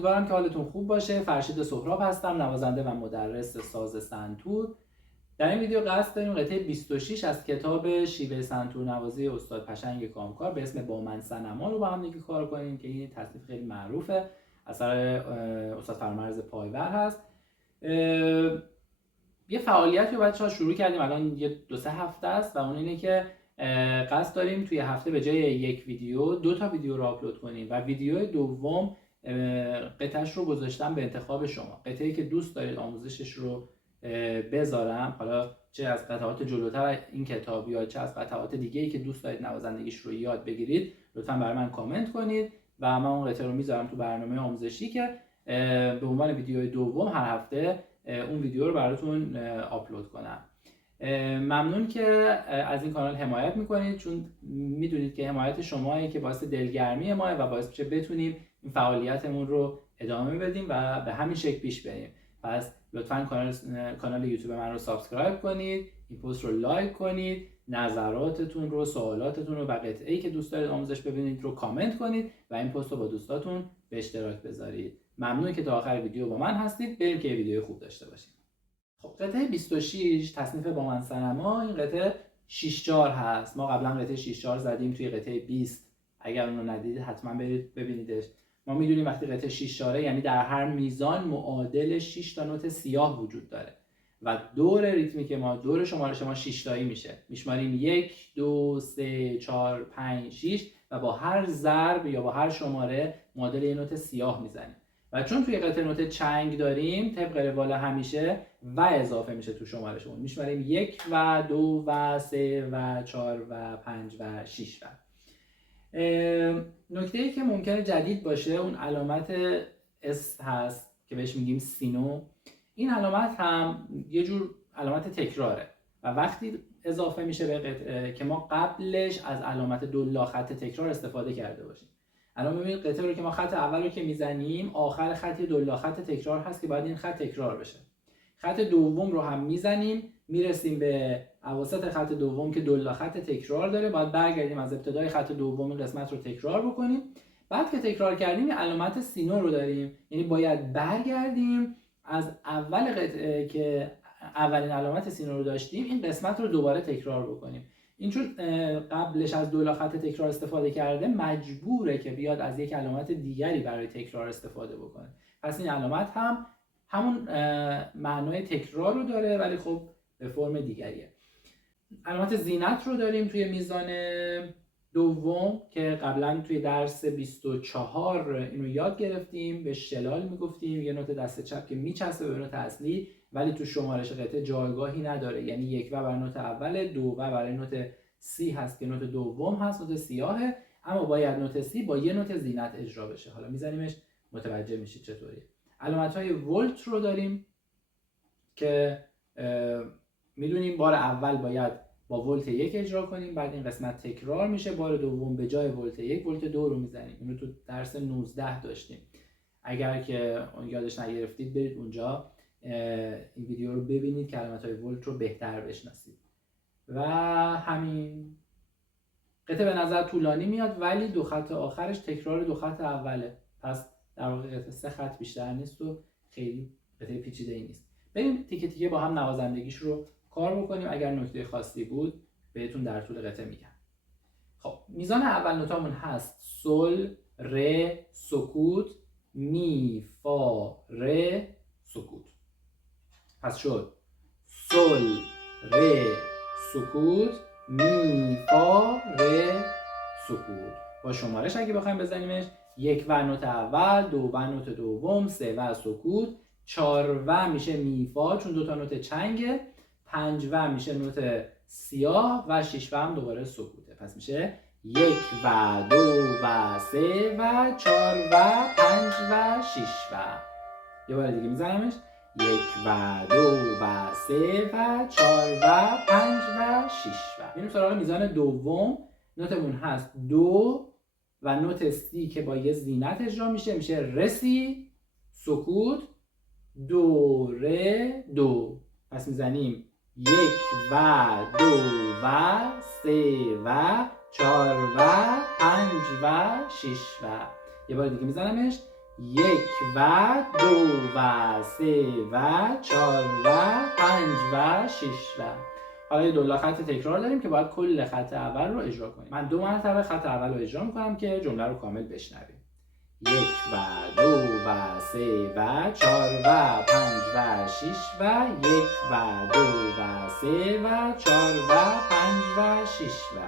امیدوارم که حالتون خوب باشه. فرشید سهراب هستم، نوازنده و مدرس ساز سنتور. در این ویدیو قصد داریم قطعه 26 از کتاب شیوه سنتور نوازی استاد پشنگ کامکار به اسم با من صنما رو با هم دیگه کار کنیم که این تصنیف خیلی معروفه، اثر استاد فرامرز پایور هست. یه فعالیتی رو بچه‌ها شروع کردیم الان یه 2-3 هفته است و اون اینه که قصد داریم توی هفته به جای یک ویدیو 2 تا ویدیو رو آپلود کنیم و ویدیو دوم قطعه‌اش رو گذاشتم به انتخاب شما. قطعه‌ای که دوست دارید آموزشش رو بذارم، حالا چه از قطعات جلوتر این کتاب یا چه از قطعات دیگه‌ای که دوست دارید نوازندگیش رو یاد بگیرید، لطفاً برای من کامنت کنید و من اون قطعه رو میذارم تو برنامه آموزشی که به عنوان ویدیوی دوم هر هفته اون ویدیو رو براتون آپلود کنم. ممنون که از این کانال حمایت میکنید، چون میدونید که حمایت شماست که باعث دلگرمی ماه و باعث میشه بتونیم این فعالیتمون رو ادامه بدیم و به همین شکل پیش بریم. پس لطفاً کانال یوتیوب من رو سابسکرایب کنید، این پست رو لایک کنید، نظراتتون رو، سوالاتتون رو و قطعه‌ای که دوست دارید آموزش ببینید رو کامنت کنید و این پست رو با دوستاتون به اشتراک بذارید. ممنون که تا آخر ویدیو با من هستید. بریم که ویدیو خوب داشته باشیم. خب قطعه 26 تصنیف با من صنما، این قطعه 6/4 هست. ما قبلا قطعه 6/4 زدیم توی قطعه 20. اگر اون رو ندیدید حتما برید ببینیدش. ما میدونیم وقتی قطعه 6/4 یعنی در هر میزان معادل 6 تا نوت سیاه وجود داره و دور ریتمیک ما، دور شمارش ما 6 تایی میشه. میشماریم 1 2 3 4 5 6 و با هر ضرب یا با هر شماره معادل یه نوت سیاه میزنیم. و چون توی قطعه نوت چنگ داریم، طبق روال همیشه و اضافه میشه تو شمارشمون. میشماریم 1 و 2 و 3 و 4 و 5 و 6 و نکته‌ای که ممکنه جدید باشه اون علامت اس هست که بهش میگیم سینو. این علامت هم یه جور علامت تکراره و وقتی اضافه میشه به قطعه که ما قبلش از علامت دولا خط تکرار استفاده کرده باشیم. الان ببینید قطعه رو که ما خط اول رو که میزنیم آخر خط دولا خط تکرار هست که باید این خط تکرار بشه. خط دوم رو هم میزنیم، میرسیم به اواسط خط دوم که دولا خط تکرار داره، باید برگردیم از ابتدای خط دوم این قسمت رو تکرار بکنیم. بعد که تکرار کردیم علامت سینو رو داریم، یعنی باید برگردیم از اول قطعه که اولین علامت سینو رو داشتیم این قسمت رو دوباره تکرار بکنیم. این چون قبلش از دولا خط تکرار استفاده کرده مجبوره که بیاد از یک علامت دیگری برای تکرار استفاده بکنه. پس این علامت هم همون معنای تکرار رو داره ولی خب به فرم دیگریه. علامت زینت رو داریم توی میزان دوم که قبلا توی درس 24 اینو یاد گرفتیم، به شلال میگفتیم، یه نوت دست چپ که میچسبه به نوت اصلی ولی تو شمارش قطعه جایگاهی نداره، یعنی 1 و برای نوت اول، 2 و برای نوت سی هست که نوت دوم هست، نوت سیاهه، اما باید نوت سی با یه نوت زینت اجرا بشه. حالا میزنیمش متوجه میشید چطوریه. علامت های ولت رو داریم که میدونیم بار اول باید با ولت 1 اجرا کنیم، بعد این قسمت تکرار میشه، بار دوم به جای ولت 1 ولت 2 رو میزنیم. اینو تو درس 19 داشتیم. اگر که یادش نگرفتید برید اونجا این ویدیو رو ببینید که علامت های ولت رو بهتر بشناسید. و همین قطعه به نظر طولانی میاد ولی دو خط آخرش تکرار دو خط اوله، پس در واقع قطعه 3 خط بیشتر نیست و خیلی قطعه پیچیده ای نیست. بریم تیکه تیکه با هم نوازندگیش رو کار بکنیم. اگر نکته خاصی بود بهتون در طول قطعه میگم. خب میزان اول نوتامون هست سل، ر، سکوت، می، فا، ر، سکوت. پس شد سل، ر، سکوت، می، فا، ر، سکوت. با شمارش اگه بخوایم بزنیمش 1 و نوت اول، 2 و نوت دوم، 3 و سکوت، 4 و میشه می فا چون 2 تا نوت چنگه، 5 و میشه نوت سیاه و 6 و هم دوباره سکوته. پس میشه 1 و 2 و 3 و 4 و 5 و 6 و. یه بار دیگه میزنمش 1 و 2 و 3 و 4 و 5 و 6 و. میریم سراغ میزان دوم. نوتمون هست دو و نوت سی که با یه زینت اجرا میشه، میشه رسی، سکوت، دو، ره، دو. پس میزنیم 1 و 2 و 3 و 4 و 5 و 6 و. یه بار دیگه میزنمش یک و دو و سه و چهار و پنج و شش و. حالا یه دولا خط تکرار داریم که باید کل خط اول رو اجرا کنیم. من 2 مرتبه خط اول رو اجرا میکنم که جمله رو کامل بشنویم. یک و دو و سه و چهار و پنج و شش و یک و دو و سه و چهار و پنج و شش و.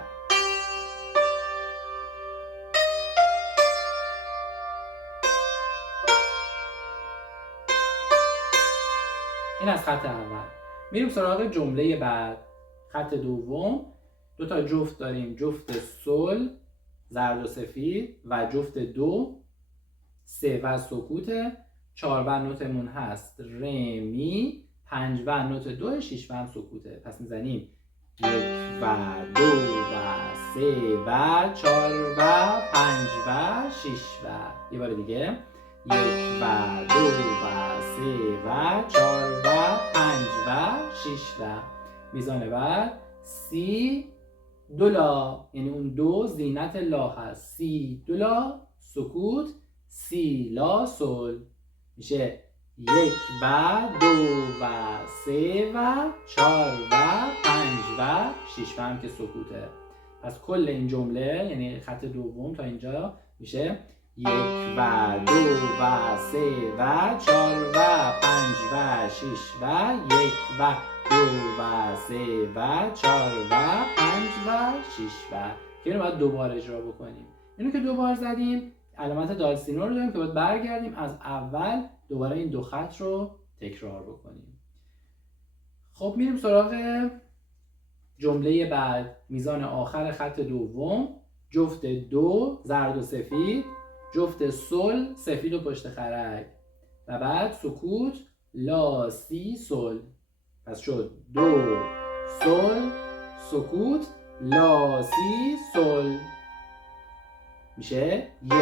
این از خط اول. میریم سراغ جمله بعد. خط دوم 2 تا جفت داریم، جفت صلح زرد و سفید و جفت دو، 3 و سکوت، 4 و نوتمون هست ر می، 5 و نوت 2، 6 و هم سکوته. پس میزنیم 1 و 2 و 3 و 4 و 5 و 6 و. یه بار دیگه 1 و 2 و 3 و 4 و 5 و 6 و. میزان بعد سی دو لا، یعنی اون دو زینت لا هست، سی دو لا سکوت، سی لا صلح. میشه 1 و 2 و 3 و 4 و 5 و 6 و هم که سکوته. پس کل این جمله یعنی خط دوم تا اینجا میشه 1 و 2 و 3 و 4 و 5 و 6 و 1 و 2 و 3 و 4 و 5 و 6 و. که اینو باید دوباره اجرا بکنیم. اینو که دوبار زدیم علامت دالسینو رو داریم که باید برگردیم از اول دوباره این دو خط رو تکرار بکنیم. خب میریم سراغ جمله بعد. میزان آخر خط دوم جفت دو زرد و سفید، جفت صلح سفید و پشت خرک و بعد سکوت لا سی صلح. پس شد دو صلح سکوت لا سی صلح. میشه 1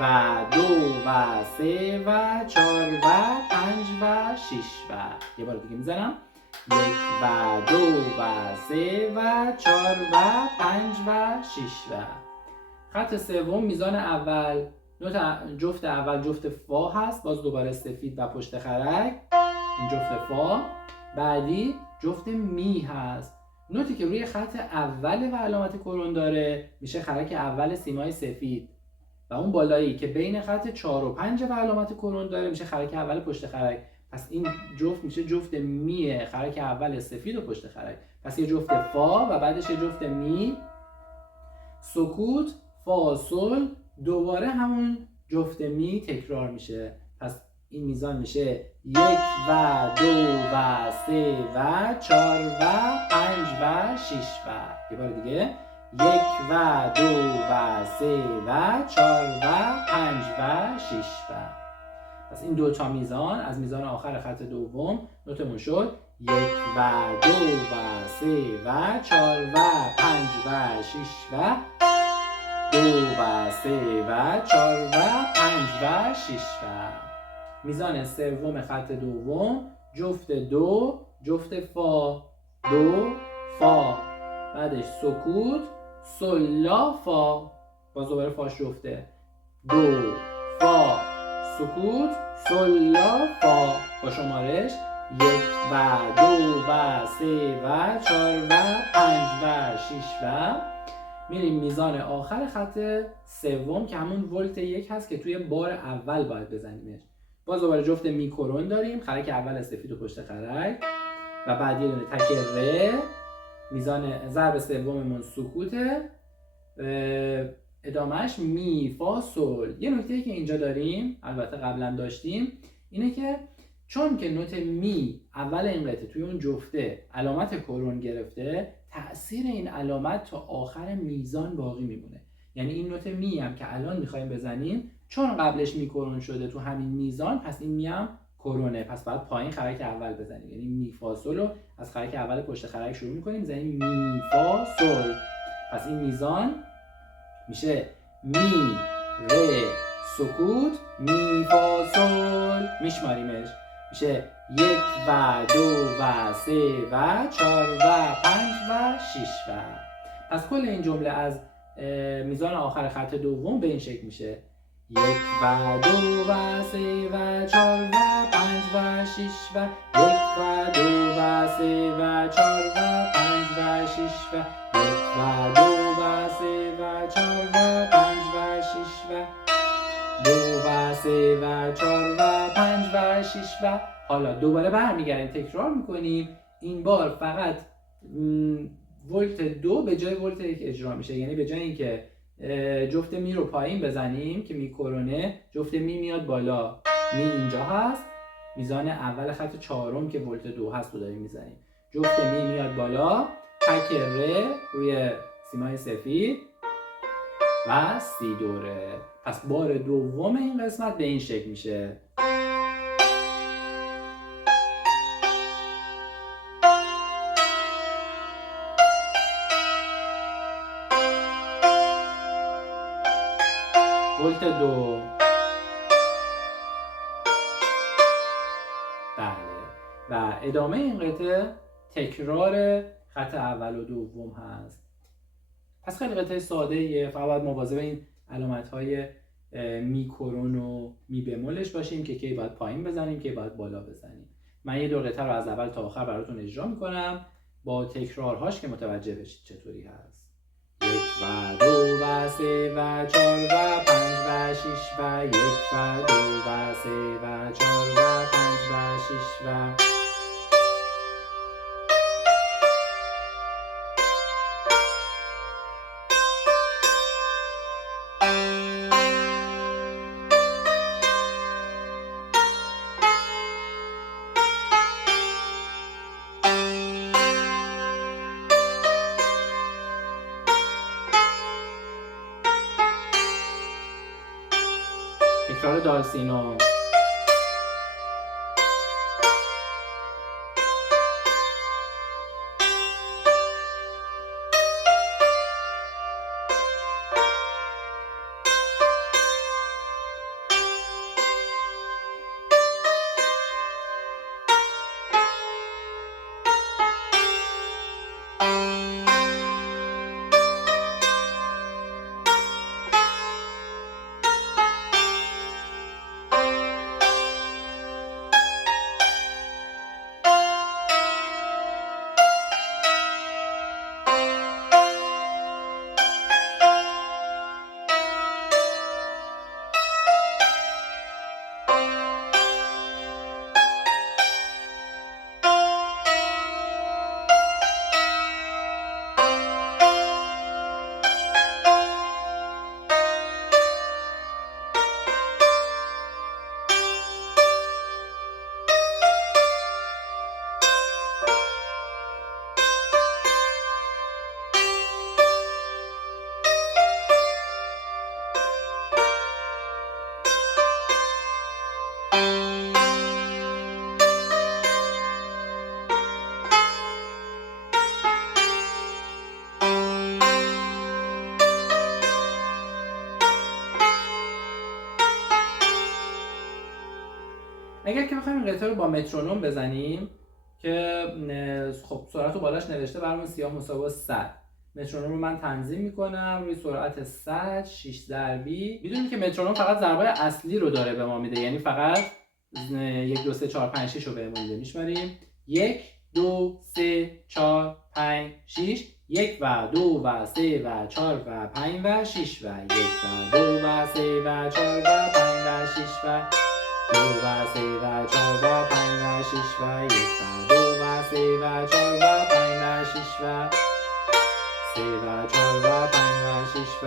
و 2 و 3 و 4 و 5 و 6 و. یه بار دیگه میزنم 1 و 2 و 3 و 4 و 5 و 6 و. خط سوم میزان اول جفت اول جفت فا هست، باز دوباره سفید و پشت خرک، این جفت فا. بعدی جفت می هست، نوتی که روی خط اول و علامت کرون داره میشه خرک اول سیمای سفید و اون بالایی که بین خط 4 و 5 و علامت کرون داره میشه خرک اول پشت خرک. پس این جفت میشه جفت می، خرک اول سفید و پشت خرک. پس یه جفت فا و بعدش یه جفت می، سکوت فا صلح، دوباره همون جفت می تکرار میشه. پس این میزان میشه 1 و 2 و 3 و 4 و 5 و 6 و. یه بار دیگه 1 و 2 و 3 و 4 و 5 و 6 و. پس این دو تا میزان از میزان آخر خط دوم نوتمون شد 1 و 2 و 3 و 4 و 5 و 6 و 2 و 3 و 4 و 5 و 6 و. میزان سوم خط دوم جفت دو جفت فا، دو فا، بعدش سکوت صلح لا فا، باز دوباره فاش جفته، دو فا سکوت صلح لا فا با شمارش 1 و 2 و 3 و 4 و 5 و 6 و. میریم میزان آخر خط سوم که همون ولت 1 هست که توی بار اول باید بزنیمش. باز دوباره جفت میکرون داریم، خرک اول سفید و پشت خرک و بعد یه دونه تک ر. میزان ضرب سوممون سکوته، ادامهش می فا صلح. یه نکته‌ای که اینجا داریم البته قبلا داشتیم اینه که چون که نوت می اول این قطعه توی اون جفته علامت کرون گرفته، تأثیر این علامت تا آخر میزان باقی میمونه. یعنی این نوت می هم که الان میخوایم بزنیم چون قبلش می کرون شده تو همین میزان، پس این می هم کرونه، پس باید پایین خرک اول بزنیم. یعنی می فا صلح رو از خرک اول پشت خرک شروع میکنیم، میزنیم می فا صلح. پس این میزان میشه می ر سکوت می فا صلح. میشماریمش میشه 1 و 2 و 3 و 4 و 5 و 6 و. پس کل این جمله از میزان آخر خط دوم به این شکل میشه یک و دو و سه و چهار و پنج و شش و یک و دو و سه و چهار و پنج و شش و یک و دو و سه و چهار و پنج و شش و دو و سه و چهار و پنج و شش و حالا دوباره برمیگردیم تکرار میکنیم. این بار فقط ولت 2 به جای ولت 1 اجرا میشه، یعنی به جای اینکه جفت می رو پایین بزنیم که می کرونه، جفت می میاد بالا، می اینجا هست، میزان اول خط چهارم که ولت 2 هست رو داریم میزنیم، جفت می میاد بالا، تک ر روی سیمای سفید و سی دوره. پس بار دوم این قسمت به این شکل میشه. ولت 2. بله. و ادامه این قطعه تکرار خط اول و دوم هست. پس خیلی قطعه ساده ایه، فقط باید مواظب این علامت های می کرون و می بمولش باشیم که کی باید پایین بزنیم که باید بالا بزنیم. من یه دو قطعه رو از اول تا آخر براتون اجرا میکنم با تکرارهاش که متوجه بشید چطوری هست. یک و دو و سه و چهار و پنج و شش و یک و دو و سه و چهار و پنج و شش و تکرار دالسینو. اگر که بخوایم این قطعه رو با مترونوم بزنیم که خب سرعت رو بالاش نوشته برامون سیاه مساوی 100. مترونوم رو من تنظیم میکنم روی سرعت 100 6 ضربی. میدونیم که مترونوم فقط ضربای اصلی رو داره به ما میده، یعنی فقط 1 2 3 4 5 6 رو بهمون میده. میشماریم 1 2 3 4 5 6 1 و 2 و 3 و 4 و 5 و 6 و 1 و 2 و 3 و 4 و 5 و 6 و 2 و 3 و 4 و 5 و 6 و 1 و 2 و 3 و 4 و 5 و 6 و 3 و 4 و 5 و 6 و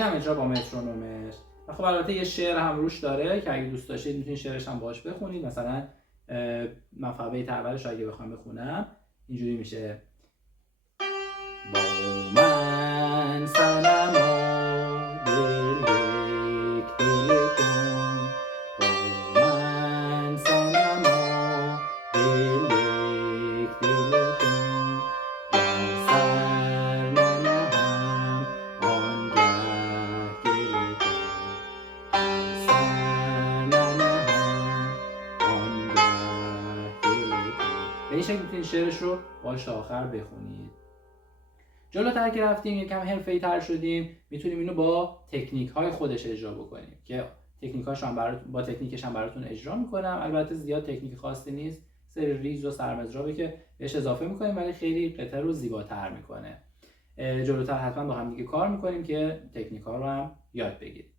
این هم اجرا با مترونومه. و خب البته یه شعر هم روش داره که اگه دوست داشتید میتونید شعرش هم باهاش بخونید. مثلا من فقط بیت اولش اگه بخوام بخونم اینجوری میشه: با من صنما دل یک دل کن، با من صنما دل یک دل کن، گر سر ننهم آنگه گله کن، گر سر ننهم آنگه گله کن. به این شکل میتونید شعرش رو باش تا آخر بخونید. جلوتر که رفتیم یکم حرفه‌ای تر شدیم، میتونیم اینو با تکنیک های خودش اجرا بکنیم که تکنیکاش هم با تکنیکش هم براتون اجرا میکنم. البته زیاد تکنیک خاصی نیست، سری ریز و سرمضرابه که بهش اضافه میکنیم ولی خیلی قطعه رو زیباتر میکنه. جلوتر حتما با هم دیگه کار میکنیم که تکنیک ها رو هم یاد بگیریم.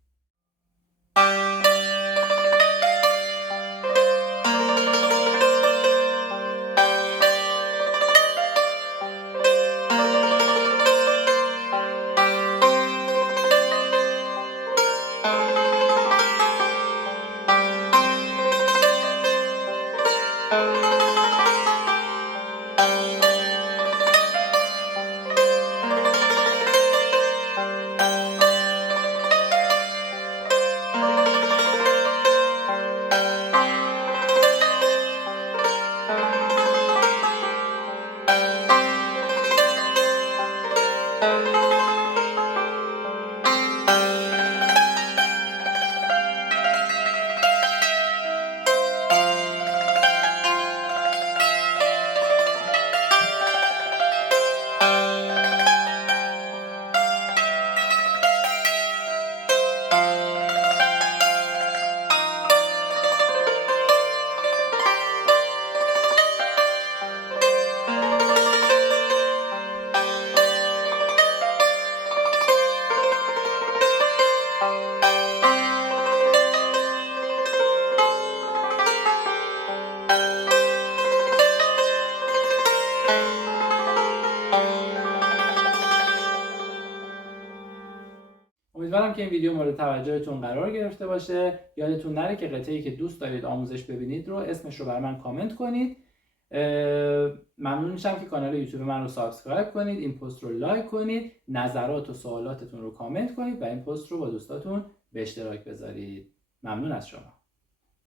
امیدوارم که این ویدیو مورد توجهتون قرار گرفته باشه. یادتون نره که قطعه‌ای که دوست دارید آموزش ببینید رو اسمش رو برای من کامنت کنید. ممنون میشم که کانال یوتیوب من رو سابسکرایب کنید، این پست رو لایک کنید، نظرات و سوالاتتون رو کامنت کنید و این پست رو با دوستاتون به اشتراک بذارید. ممنون از شما.